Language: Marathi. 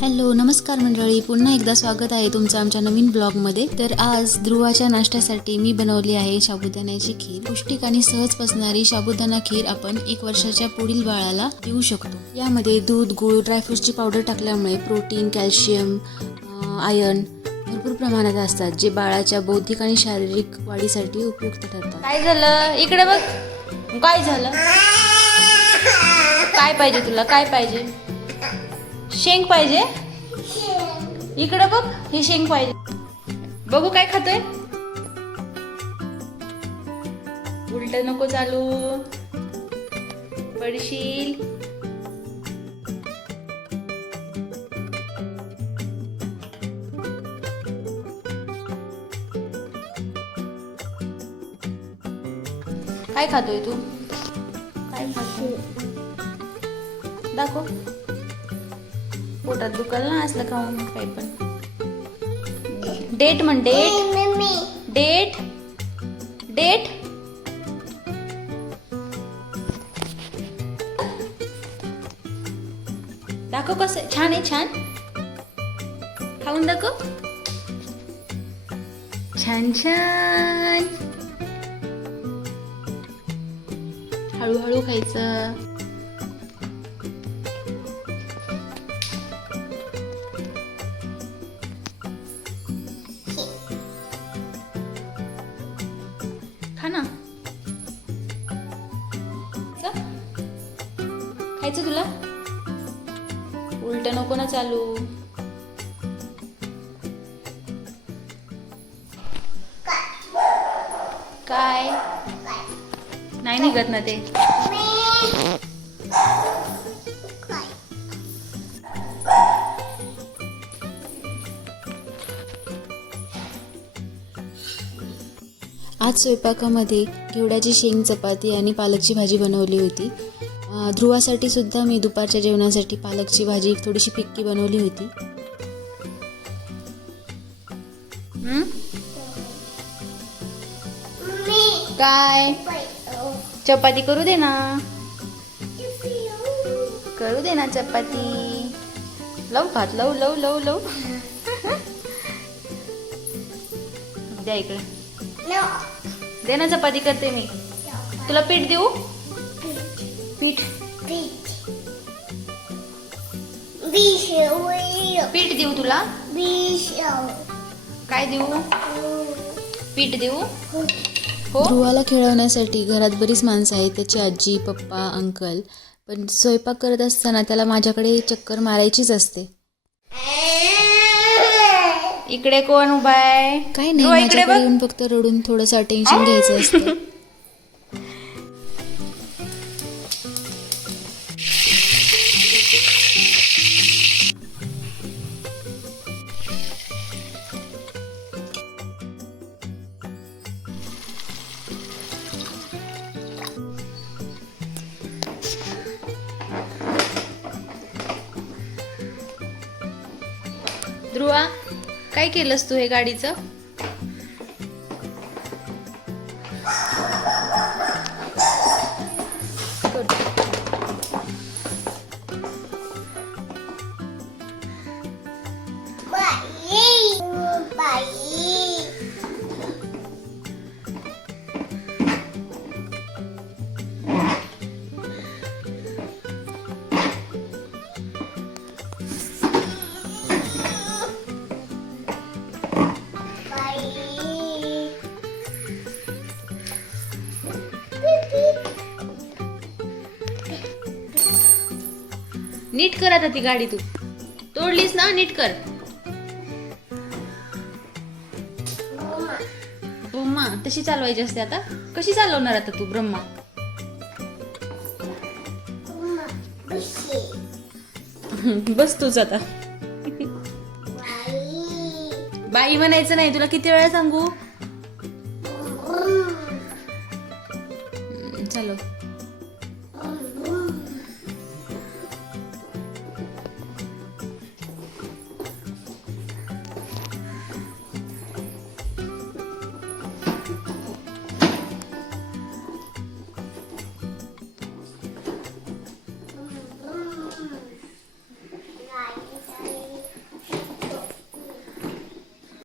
हॅलो नमस्कार मंडळी. पुन्हा एकदा स्वागत आहे तुमचं आमच्या नवीन ब्लॉगमध्ये. तर आज ध्रुवाच्या नाश्त्यासाठी मी बनवली आहे साबुदाण्याची खीर. पौष्टिक आणि सहज पसणारी साबुदाणा खीर आपण एक वर्षाच्या पुढील बाळाला देऊ शकतो. यामध्ये दूध गूळ ड्रायफ्रूटची पावडर टाकल्यामुळे प्रोटीन कॅल्शियम आयर्न भरपूर प्रमाणात असतात जे बाळाच्या बौद्धिक आणि शारीरिक वाढीसाठी उपयुक्त ठरतात. काय झालं? इकडे बघ. काय झालं? काय पाहिजे तुला? काय पाहिजे? शेंग पाहिजे? इकडे बघ हे शेंग पाहिजे. बघू काय खातोय? उलट नको चालू. पडशील. काय खातोय तू? काय खातोय? दाखव. पोटात दुखाल ना असलं खाऊन काही पण. डेट म्हण डेट डेट डेट दाखव कसं छान आहे छान. खाऊन दाखव. छान छान. हळूहळू खायचं. खायचं तुला? उलट नको ना चालू. काय? नाही निघत ना ते. आज स्वयंपाकामध्ये घेवड्याची शेंग चपाती आणि पालकची भाजी बनवली होती. ध्रुवासाठी सुद्धा मी दुपारच्या जेवणासाठी पालकची भाजी थोडीशी फिक्की बनवली होती. हं? काय? चपाती करू दे ना. करू दे ना चपाती. लव भात लव लव लव लव. द्या इकडे. दे ना चपाती करते मी. तुला पीठ देऊ? पीठ. पीठ. देऊ तुला? काय देऊ? पीठ देऊ? हो. ध्रुवाला खेळवण्यासाठी घरात बरीच माणसं आहेत त्याची आजी पप्पा अंकल. पण स्वयंपाक करत असताना त्याला माझ्याकडे चक्कर मारायचीच असते. इकडे कोण उभा आहे? काय नाही माझ्याकडे येऊन फक्त रडून थोडंसं टेन्शन घ्यायचं असतं. ध्रुवा काय केलंस तू हे गाडीचं? नीट कर आता ती गाडी तू. तोडलीस ना नीट कर. ब्रह्मा तशी चालवायची असते आता? कशी चालवणार आता तू ब्रह्मा? बस तूच आता. बाई म्हणायचं नाही तुला किती वेळा सांगू? चालव.